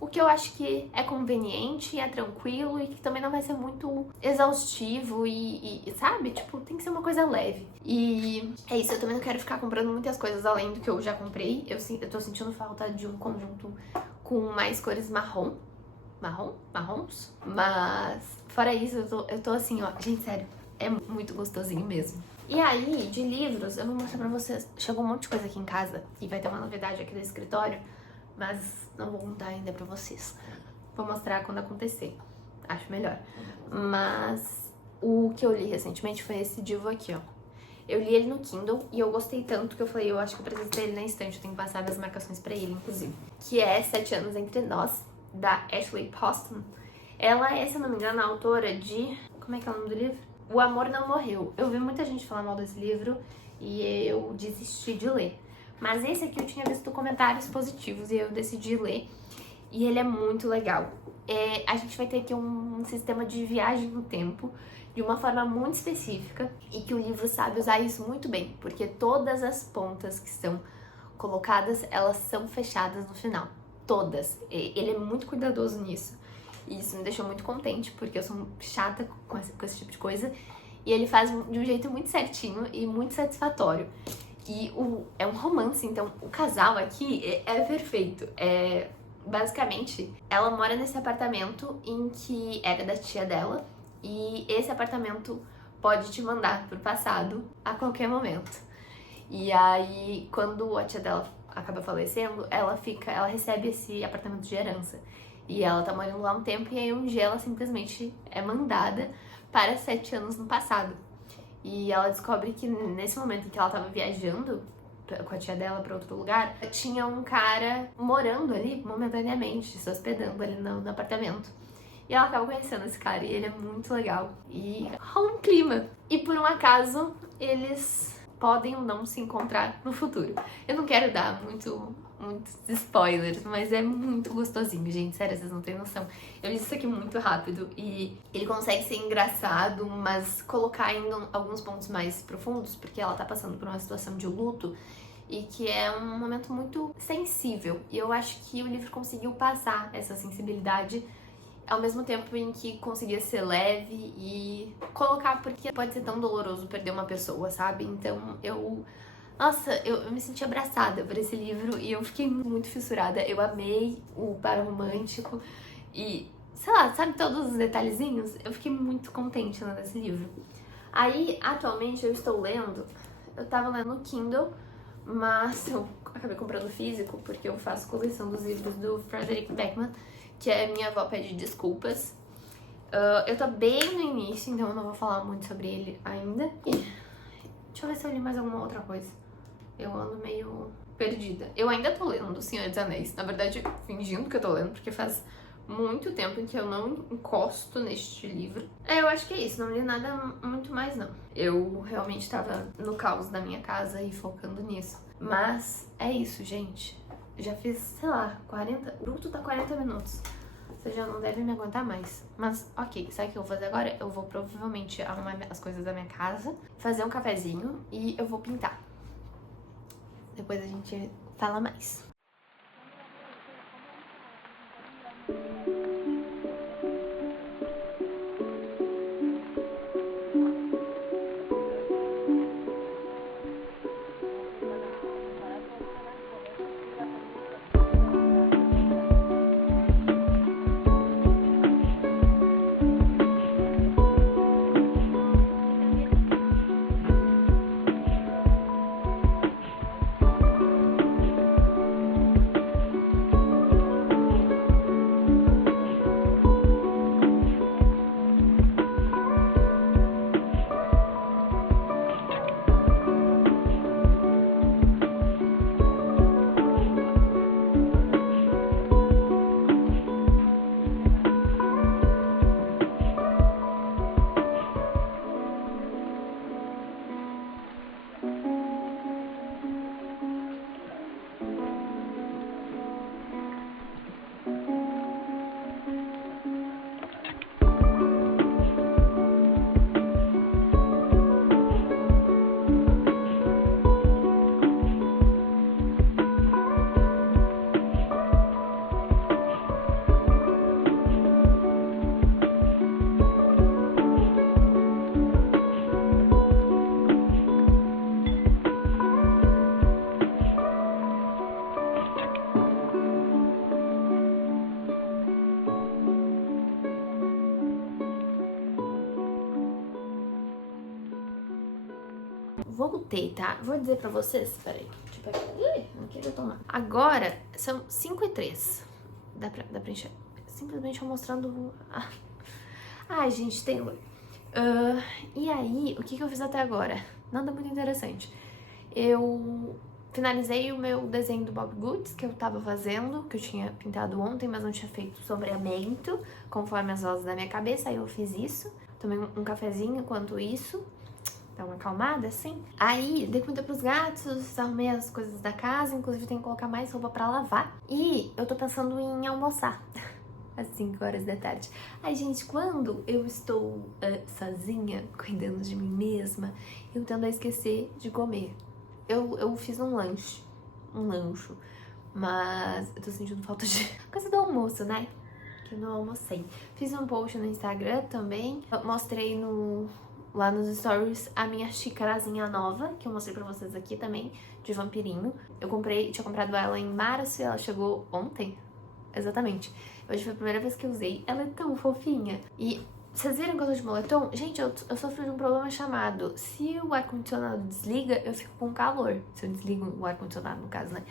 o que eu acho que é conveniente, é tranquilo e que também não vai ser muito exaustivo e sabe? Tipo, tem que ser uma coisa leve. E é isso, eu também não quero ficar comprando muitas coisas além do que eu já comprei. Eu tô sentindo falta de um conjunto com mais cores marrons, mas fora isso, eu tô assim, ó, gente, sério, é muito gostosinho mesmo. E aí, de livros, eu vou mostrar pra vocês, chegou um monte de coisa aqui em casa, e vai ter uma novidade aqui no escritório, mas não vou contar ainda pra vocês. Vou mostrar quando acontecer, acho melhor. Mas o que eu li recentemente foi esse livro aqui, ó. Eu li ele no Kindle e eu gostei tanto que eu falei, eu acho que eu preciso ter ele na estante, eu tenho que passar minhas marcações pra ele, inclusive. Que é 7 Anos Entre Nós, da Ashley Poston. Ela é, se eu não me engano, a autora de... Como é que é o nome do livro? O Amor Não Morreu. Eu vi muita gente falar mal desse livro e eu desisti de ler. Mas esse aqui eu tinha visto comentários positivos e eu decidi ler. E ele é muito legal. A gente vai ter aqui um sistema de viagem no tempo de uma forma muito específica e que o livro sabe usar isso muito bem, porque todas as pontas que são colocadas, elas são fechadas no final. Todas. Ele é muito cuidadoso nisso. E isso me deixou muito contente, porque eu sou chata com esse tipo de coisa. E ele faz de um jeito muito certinho e muito satisfatório. E é um romance, então o casal aqui é perfeito. Basicamente, ela mora nesse apartamento em que era da tia dela. E esse apartamento pode te mandar pro passado a qualquer momento. E aí, quando a tia dela acaba falecendo, ela recebe esse apartamento de herança. E ela tá morando lá um tempo, e aí um dia ela simplesmente é mandada para 7 anos no passado. E ela descobre que nesse momento em que ela tava viajando com a tia dela pra outro lugar, tinha um cara morando ali momentaneamente, se hospedando ali no apartamento. E ela acaba conhecendo esse cara, e ele é muito legal. E rola um clima. E por um acaso, eles podem ou não se encontrar no futuro. Eu não quero dar muitos spoilers, mas é muito gostosinho, gente. Sério, vocês não têm noção. Eu li isso aqui muito rápido e ele consegue ser engraçado, mas colocar ainda alguns pontos mais profundos, porque ela tá passando por uma situação de luto e que é um momento muito sensível. E eu acho que o livro conseguiu passar essa sensibilidade ao mesmo tempo em que conseguia ser leve e colocar, porque pode ser tão doloroso perder uma pessoa, sabe? Então nossa, eu me senti abraçada por esse livro e eu fiquei muito fissurada. Eu amei o par romântico e, sei lá, sabe todos os detalhezinhos? Eu fiquei muito contente lendo esse livro. Aí, atualmente, eu estou lendo, eu tava lendo no Kindle, mas eu acabei comprando físico porque eu faço coleção dos livros do Frederick Backman, que é Minha Avó Pede Desculpas. Eu tô bem no início, então eu não vou falar muito sobre ele ainda. E deixa eu ver se eu li mais alguma outra coisa. Eu ando meio perdida. Eu ainda tô lendo O Senhor dos Anéis. Na verdade, fingindo que eu tô lendo, porque faz muito tempo em que eu não encosto neste livro. Eu acho que é isso, não li nada muito mais não. Eu realmente tava no caos da minha casa e focando nisso. Mas é isso, gente. Já fiz, sei lá, 40... O bruto tá 40 minutos. Você já não deve me aguentar mais. Mas, ok, sabe o que eu vou fazer agora? Eu vou provavelmente arrumar as coisas da minha casa, fazer um cafezinho e eu vou pintar. Depois a gente fala mais. Voltei, tá? Vou dizer pra vocês, peraí, deixa eu pegar. Ih, não queria tomar. Agora são 5h03. Dá pra enxergar? Simplesmente eu mostrando. Ai, gente, tem luz. E aí, o que eu fiz até agora? Nada muito interessante. Eu finalizei o meu desenho do Bob Goods que eu tava fazendo, que eu tinha pintado ontem, mas não tinha feito sombreamento, conforme as vozes da minha cabeça. Aí eu fiz isso. Tomei um cafezinho enquanto isso. Dá uma acalmada, assim. Aí, dei comida pros gatos, arrumei as coisas da casa, inclusive tem que colocar mais roupa pra lavar. E eu tô pensando em almoçar às 5h da tarde. Ai, gente, quando eu estou sozinha, cuidando de mim mesma, eu tendo a esquecer de comer. Eu fiz um lancho, mas eu tô sentindo falta de coisa do almoço, né? Que eu não almocei. Fiz um post no Instagram também, eu mostrei lá nos stories a minha xicarazinha nova, que eu mostrei pra vocês aqui também, de vampirinho. Eu tinha comprado ela em março e ela chegou ontem. Exatamente. Hoje foi a primeira vez que eu usei. Ela é tão fofinha. E vocês viram que eu tô de moletom? Gente, eu sofro de um problema chamado: se o ar-condicionado desliga, eu fico com calor. Se eu desligo o ar-condicionado, no caso, né?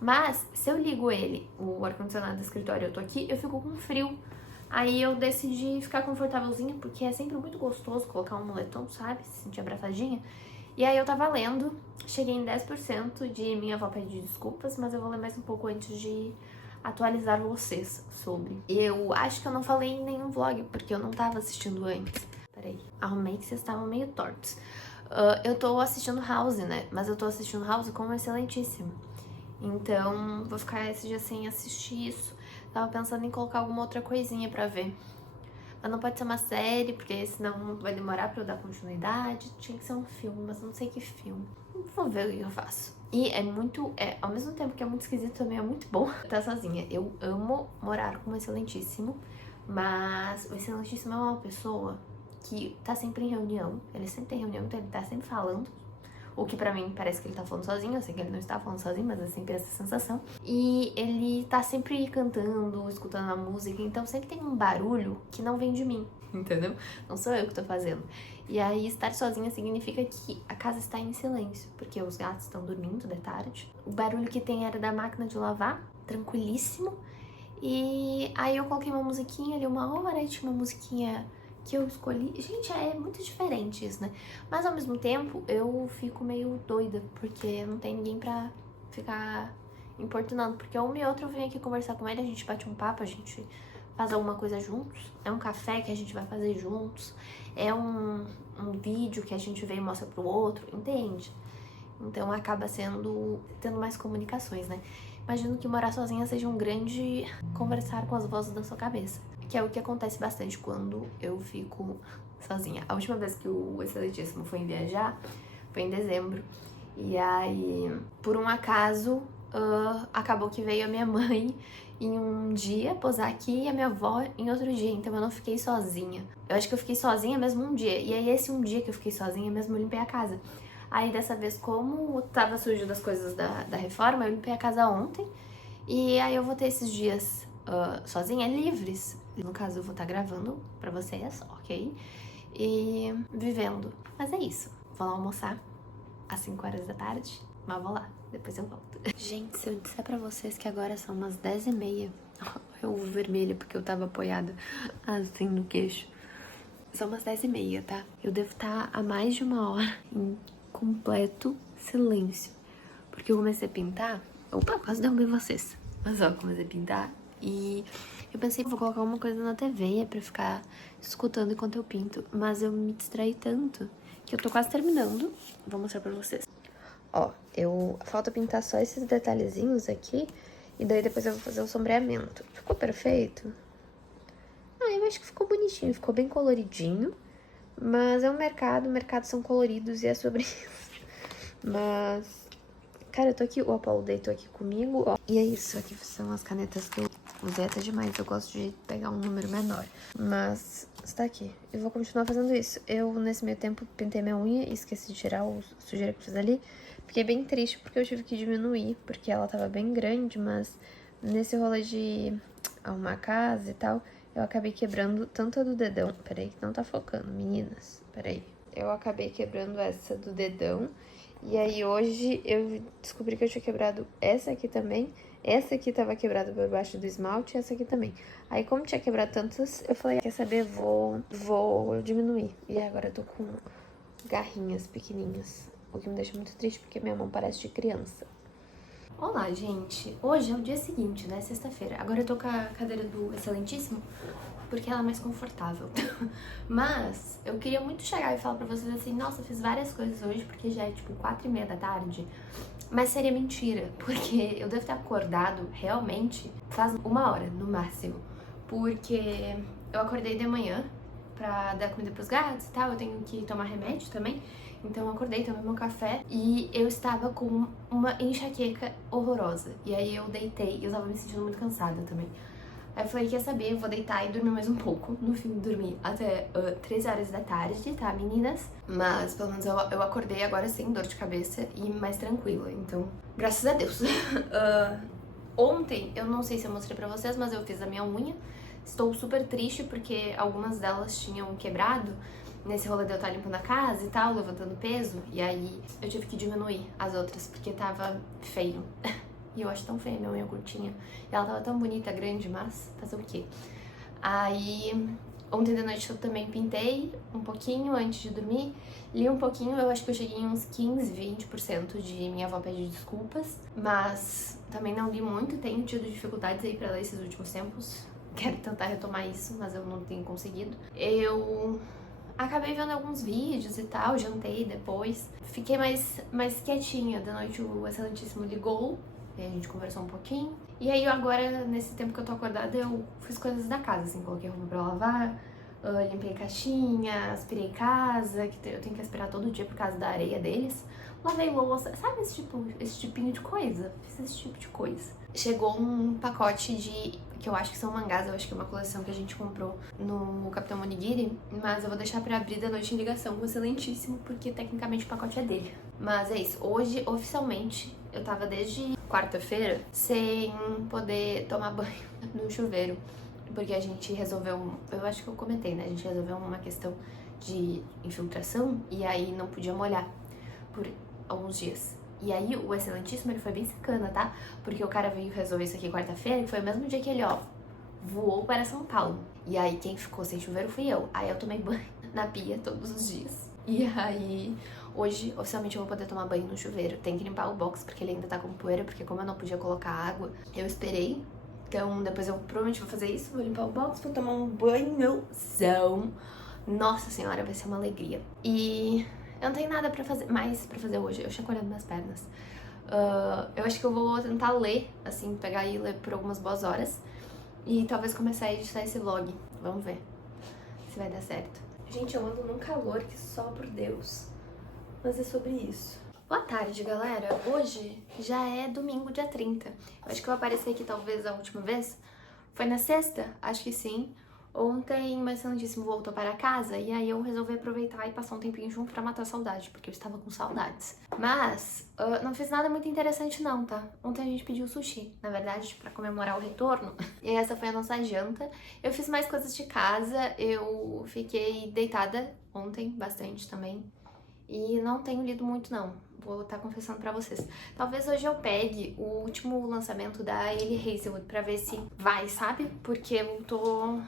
Mas, se eu ligo ele, o ar-condicionado do escritório, eu tô aqui, eu fico com frio. Aí eu decidi ficar confortávelzinha, porque é sempre muito gostoso colocar um moletom, sabe? Se sentir abraçadinha. E aí eu tava lendo, cheguei em 10% de Minha Avó Pede Desculpas, mas eu vou ler mais um pouco antes de atualizar vocês sobre. Eu acho que eu não falei em nenhum vlog, porque eu não tava assistindo antes. Peraí, arrumei que vocês estavam meio tortos. Eu tô assistindo House, né? Mas eu tô assistindo House como excelentíssimo. Então, vou ficar esse dia sem assistir isso. Tava pensando em colocar alguma outra coisinha pra ver. Mas não pode ser uma série, porque senão vai demorar pra eu dar continuidade. Tinha que ser um filme, mas não sei que filme. Vou ver o que eu faço. E ao mesmo tempo que é muito esquisito, também é muito bom estar sozinha. Eu amo morar com o excelentíssimo, mas o excelentíssimo é uma pessoa que tá sempre em reunião. Ele sempre tem reunião, então ele tá sempre falando. O que pra mim parece que ele tá falando sozinho, eu sei que ele não está falando sozinho, mas é sempre essa sensação. E ele tá sempre cantando, escutando a música, então sempre tem um barulho que não vem de mim, entendeu? Não sou eu que tô fazendo. E aí estar sozinha significa que a casa está em silêncio, porque os gatos estão dormindo de tarde. O barulho que tem era da máquina de lavar, tranquilíssimo. E aí eu coloquei uma musiquinha ali, uma hora, e tinha uma musiquinha que eu escolhi. Gente, é muito diferente isso, né? Mas ao mesmo tempo eu fico meio doida, porque não tem ninguém pra ficar importunando. Porque uma e outra eu venho aqui conversar com ele, a gente bate um papo, a gente faz alguma coisa juntos. É um café que a gente vai fazer juntos. É um vídeo que a gente vem e mostra pro outro, entende? Então acaba tendo mais comunicações, né? imagino que morar sozinha seja um grande conversar com as vozes da sua cabeça. Que é o que acontece bastante quando eu fico sozinha. A última vez que o Excelentíssimo foi viajar foi em dezembro. E aí, por um acaso, acabou que veio a minha mãe em um dia posar aqui e a minha avó em outro dia. Então eu não fiquei sozinha. Eu acho que eu fiquei sozinha mesmo um dia. E aí esse um dia que eu fiquei sozinha mesmo eu limpei a casa. Aí dessa vez, como tava sujo das coisas da reforma, eu limpei a casa ontem. E aí eu vou ter esses dias sozinha, livres. No caso, eu vou estar gravando pra vocês, ok? E vivendo. Mas é isso. Vou lá almoçar às 5 horas da tarde. Mas vou lá, depois eu volto. Gente, se eu disser pra vocês que agora são umas 10h30, eu o vermelho porque eu tava apoiada assim no queixo. São umas 10h30, tá? Eu devo estar há mais de uma hora em completo silêncio. Porque eu comecei a pintar. Opa, quase derrubei vocês. Mas ó, comecei a pintar e eu pensei, vou colocar uma coisa na TV pra ficar escutando enquanto eu pinto. Mas eu me distraí tanto que eu tô quase terminando. Vou mostrar pra vocês. Ó, falta pintar só esses detalhezinhos aqui. E daí depois eu vou fazer o sombreamento. Ficou perfeito? Ah, eu acho que ficou bonitinho. Ficou bem coloridinho. Mas é um mercados são coloridos e é sobre isso. Mas... Cara, eu tô aqui, o Apollo deitou aqui comigo, ó. E é isso, aqui são as canetas que eu usei até demais. Eu gosto de pegar um número menor. Mas está aqui. Eu vou continuar fazendo isso. Eu, nesse meio tempo, pintei minha unha e esqueci de tirar o sujeira que eu fiz ali. Fiquei bem triste porque eu tive que diminuir, porque ela tava bem grande, mas nesse rolê de arrumar a casa e tal, eu acabei quebrando tanto a do dedão. Peraí, que não tá focando, meninas. Peraí. Eu acabei quebrando essa do dedão. E aí hoje eu descobri que eu tinha quebrado essa aqui também. Essa aqui tava quebrada por baixo do esmalte e essa aqui também. Aí como tinha quebrado tantas, eu falei, quer saber, vou diminuir. E agora eu tô com garrinhas pequenininhas. O que me deixa muito triste porque minha mão parece de criança. Olá, gente. Hoje é o dia seguinte, né? Sexta-feira. Agora eu tô com a cadeira do Excelentíssimo porque ela é mais confortável. Mas eu queria muito chegar e falar pra vocês assim, nossa, eu fiz várias coisas hoje porque já é tipo 4h30 da tarde. Mas seria mentira, porque eu devo ter acordado realmente faz 1 hora no máximo. Porque eu acordei de manhã pra dar comida pros gatos e tal, eu tenho que tomar remédio também. Então eu acordei, tomei meu café e eu estava com uma enxaqueca horrorosa. E aí eu deitei e eu tava me sentindo muito cansada também. Aí eu falei, quer saber, eu vou deitar e dormir mais um pouco. No fim, dormi até 3 horas da tarde, tá, meninas? Mas pelo menos eu acordei agora sem dor de cabeça e mais tranquila, então, graças a Deus. Ontem, eu não sei se eu mostrei pra vocês, mas eu fiz a minha unha. Estou super triste porque algumas delas tinham quebrado nesse rolê de eu estar limpando a casa e tal, levantando peso. E aí eu tive que diminuir as outras porque tava feio. E eu acho tão feia minha unha curtinha. E ela tava tão bonita, grande, mas fazer o quê? Aí, ontem de noite eu também pintei um pouquinho antes de dormir. Li um pouquinho, eu acho que eu cheguei em uns 15, 20% de Minha Avó Pede Desculpas. Mas também não li muito, tenho tido dificuldades aí pra ler esses últimos tempos. Quero tentar retomar isso, mas eu não tenho conseguido. Eu acabei vendo alguns vídeos e tal, jantei depois. Fiquei mais quietinha. Da noite o Excelentíssimo ligou. E a gente conversou um pouquinho. E aí agora, nesse tempo que eu tô acordada, eu fiz coisas da casa, assim, coloquei roupa pra lavar, limpei caixinha, aspirei casa, que eu tenho que aspirar todo dia por causa da areia deles. Lavei louça, sabe esse tipinho de coisa? Fiz esse tipo de coisa. Chegou um pacote que eu acho que são mangás, eu acho que é uma coleção que a gente comprou no Capitão Onigiri, mas eu vou deixar pra abrir da noite em ligação com o Excelentíssimo, porque tecnicamente o pacote é dele. Mas é isso, hoje, oficialmente, eu tava desde quarta-feira sem poder tomar banho no chuveiro, porque a gente resolveu, eu acho que eu comentei, né, a gente resolveu uma questão de infiltração e aí não podia molhar por alguns dias. E aí o Excelentíssimo, ele foi bem sacana, tá? Porque o cara veio resolver isso aqui quarta-feira, que foi o mesmo dia que ele, ó, voou para São Paulo. E aí quem ficou sem chuveiro fui eu. Aí eu tomei banho na pia todos os dias. E aí hoje, oficialmente, eu vou poder tomar banho no chuveiro. Tem que limpar o box, porque ele ainda tá com poeira, porque como eu não podia colocar água, eu esperei. Então depois eu provavelmente vou fazer isso, vou limpar o box, vou tomar um banhozão. Nossa senhora, vai ser uma alegria. E eu não tenho nada mais pra fazer hoje. Eu chacoalhando minhas pernas. Eu acho que eu vou tentar ler, assim, pegar e ler por algumas boas horas. E talvez começar a editar esse vlog. Vamos ver se vai dar certo. Gente, eu ando num calor que só por Deus. Mas é sobre isso. Boa tarde, galera. Hoje já é domingo, dia 30. Eu acho que eu apareci aqui talvez a última vez. Foi na sexta? Acho que sim. Ontem, meu excelentíssimo voltou para casa e aí eu resolvi aproveitar e passar um tempinho junto pra matar a saudade, porque eu estava com saudades. Mas, não fiz nada muito interessante não, tá? Ontem a gente pediu sushi, na verdade, pra comemorar o retorno. E essa foi a nossa janta. Eu fiz mais coisas de casa, eu fiquei deitada ontem, bastante também. E não tenho lido muito não, vou estar confessando pra vocês. Talvez hoje eu pegue o último lançamento da Elie Hazelwood pra ver se vai, sabe? Porque eu tô,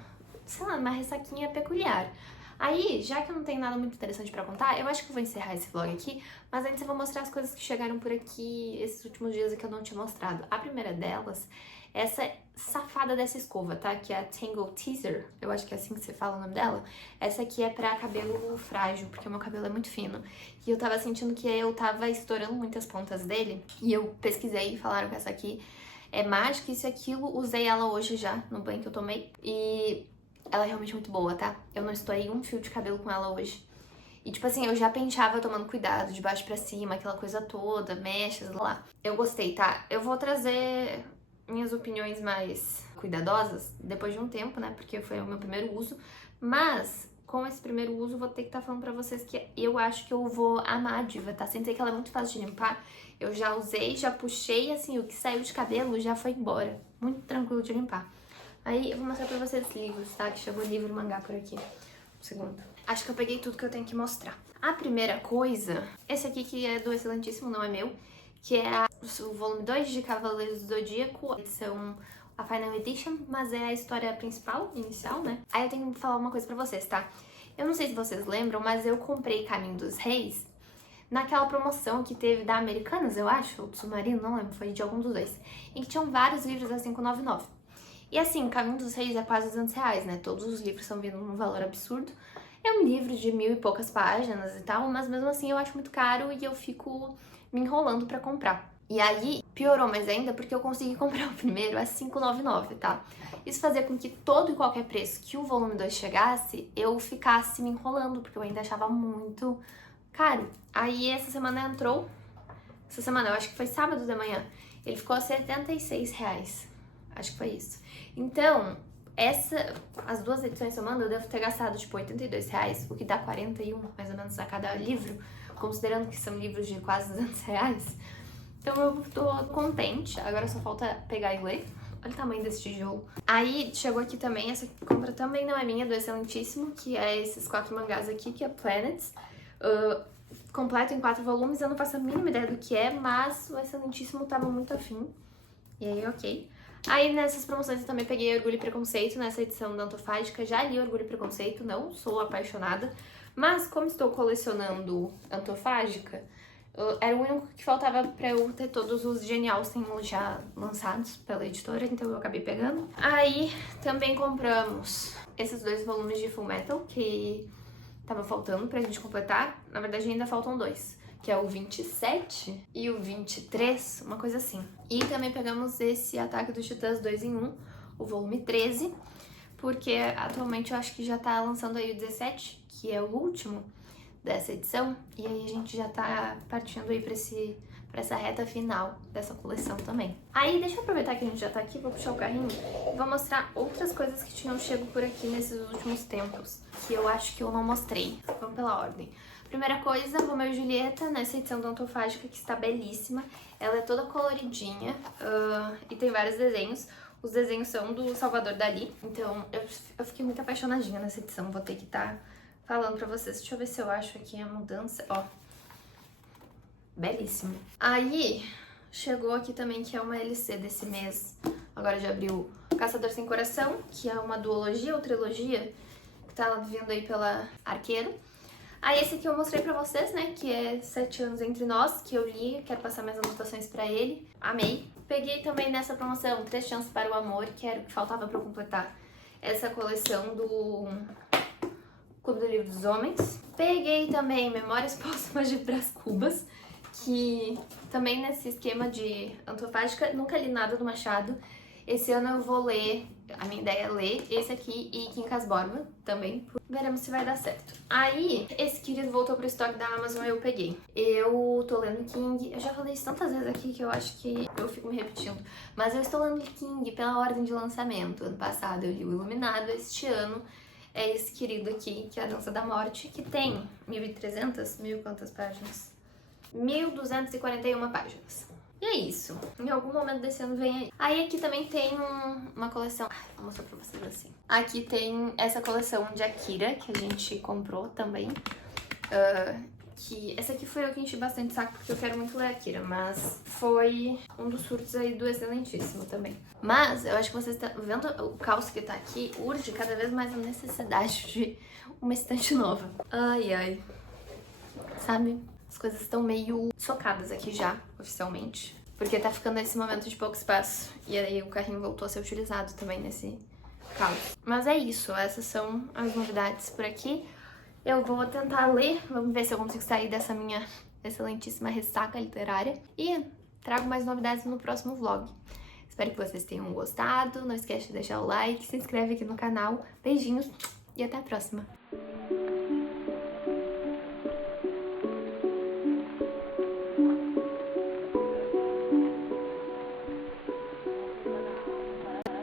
sei lá, numa ressaquinha peculiar. Aí, já que eu não tenho nada muito interessante pra contar, eu acho que eu vou encerrar esse vlog aqui, mas antes eu vou mostrar as coisas que chegaram por aqui esses últimos dias que eu não tinha mostrado. A primeira delas, essa safada dessa escova, tá? Que é a Tangle Teaser, eu acho que é assim que você fala o nome dela. Essa aqui é pra cabelo frágil, porque o meu cabelo é muito fino. E eu tava sentindo que eu tava estourando muitas pontas dele, e eu pesquisei e falaram que essa aqui é mágica, isso e aquilo. Usei ela hoje já, no banho que eu tomei, e ela é realmente muito boa, tá? Eu não estourei um fio de cabelo com ela hoje. E tipo assim, eu já penteava tomando cuidado, de baixo pra cima, aquela coisa toda, mechas lá. Eu gostei, tá? Eu vou trazer minhas opiniões mais cuidadosas depois de um tempo, né? Porque foi o meu primeiro uso. Mas, com esse primeiro uso, vou ter que estar falando pra vocês que eu acho que eu vou amar a Diva, tá? Sentei que ela é muito fácil de limpar. Eu já usei, já puxei, assim, o que saiu de cabelo já foi embora. Muito tranquilo de limpar. Aí, eu vou mostrar pra vocês livros, tá? Que chegou livro e mangá por aqui. Um segundo. Acho que eu peguei tudo que eu tenho que mostrar. A primeira coisa, esse aqui que é do Excelentíssimo, não é meu, que é o volume 2 de Cavaleiros do Zodíaco, edição a Final Edition, mas é a história principal, inicial, né? Aí eu tenho que falar uma coisa pra vocês, tá? Eu não sei se vocês lembram, mas eu comprei Caminho dos Reis naquela promoção que teve da Americanas, eu acho, ou do Submarino, não lembro, foi de algum dos dois, em que tinham vários livros a 5,99. E assim, Caminho dos Reis é quase R$200, né? Todos os livros estão vindo num valor absurdo. É um livro de 1000 e poucas páginas e tal, mas mesmo assim eu acho muito caro e eu fico me enrolando pra comprar. E aí, piorou mais ainda porque eu consegui comprar o primeiro a R$5,99, tá? Isso fazia com que todo e qualquer preço que o volume 2 chegasse, eu ficasse me enrolando, porque eu ainda achava muito caro. Aí essa semana entrou, essa semana, eu acho que foi sábado de manhã, ele ficou a R$76. Acho que foi isso. Então, as duas edições somando, eu devo ter gastado tipo R$82, o que dá 41 mais ou menos a cada livro, considerando que são livros de quase R$200. Então eu tô contente, agora só falta pegar e ler. Olha o tamanho desse tijolo. Aí chegou aqui também, essa compra também não é minha, do Excelentíssimo, que é esses 4 mangás aqui, que é Planets. Completo em 4 volumes, eu não faço a mínima ideia do que é, mas o Excelentíssimo tava muito afim. E aí, ok. Aí nessas promoções eu também peguei Orgulho e Preconceito, nessa edição da Antofágica. Já li Orgulho e Preconceito, não sou apaixonada. Mas como estou colecionando Antofágica, era o único que faltava pra eu ter todos os Genial já lançados pela editora, então eu acabei pegando. Aí também compramos esses 2 volumes de Fullmetal, que tava faltando pra gente completar. Na verdade ainda faltam 2. Que é o 27 e o 23, uma coisa assim. E também pegamos esse Ataque dos Titãs 2 em 1, o volume 13, porque atualmente eu acho que já tá lançando aí o 17, que é o último dessa edição, e aí a gente já tá partindo aí pra essa reta final dessa coleção também. Aí, deixa eu aproveitar que a gente já tá aqui, vou puxar o carrinho e vou mostrar outras coisas que tinham chego por aqui nesses últimos tempos, que eu acho que eu não mostrei. Vamos pela ordem. Primeira coisa, Romeu e Julieta, nessa edição da Antofágica, que está belíssima. Ela é toda coloridinha e tem vários desenhos. Os desenhos são do Salvador Dalí, então eu fiquei muito apaixonadinha nessa edição. Vou ter que estar falando pra vocês. Deixa eu ver se eu acho aqui a mudança. Ó, belíssimo. Aí, chegou aqui também, que é uma LC desse mês. Agora já abriu Caçador Sem Coração, que é uma duologia ou trilogia, que tá vindo aí pela Arqueiro. Aí esse aqui eu mostrei pra vocês, né, que é 7 anos entre nós, que eu li, quero passar minhas anotações pra ele, amei. Peguei também nessa promoção 3 chances para o amor, que era o que faltava pra eu completar essa coleção do Clube do Livro dos Homens. Peguei também Memórias Póstumas de Brás Cubas, que também nesse esquema de antofágica, nunca li nada do Machado. Esse ano eu vou ler, a minha ideia é ler esse aqui e Quincas Borba também. Veremos se vai dar certo. Aí, esse querido voltou pro estoque da Amazon e eu peguei. Eu tô lendo King, eu já falei isso tantas vezes aqui que eu acho que eu fico me repetindo. Mas eu estou lendo King pela ordem de lançamento. Ano passado eu li o Iluminado, este ano é esse querido aqui, que é a Dança da Morte, que tem 1.300, mil quantas páginas? 1.241 páginas. E é isso. Em algum momento desse ano vem aí. Aí aqui também tem uma coleção. Vou mostrar pra vocês assim. Aqui tem essa coleção de Akira, que a gente comprou também. Que essa aqui foi eu que enchi bastante saco, porque eu quero muito ler Akira. Mas foi um dos surtos aí do Excelentíssimo também. Mas eu acho que vocês estão vendo o caos que tá aqui. Urge cada vez mais a necessidade de uma estante nova. Ai, ai. Sabe? As coisas estão meio socadas aqui já, oficialmente. Porque tá ficando nesse momento de pouco espaço. E aí o carrinho voltou a ser utilizado também nesse caos. Mas é isso, essas são as novidades por aqui. Eu vou tentar ler, vamos ver se eu consigo sair dessa minha excelentíssima ressaca literária. E trago mais novidades no próximo vlog. Espero que vocês tenham gostado. Não esquece de deixar o like, se inscreve aqui no canal. Beijinhos e até a próxima.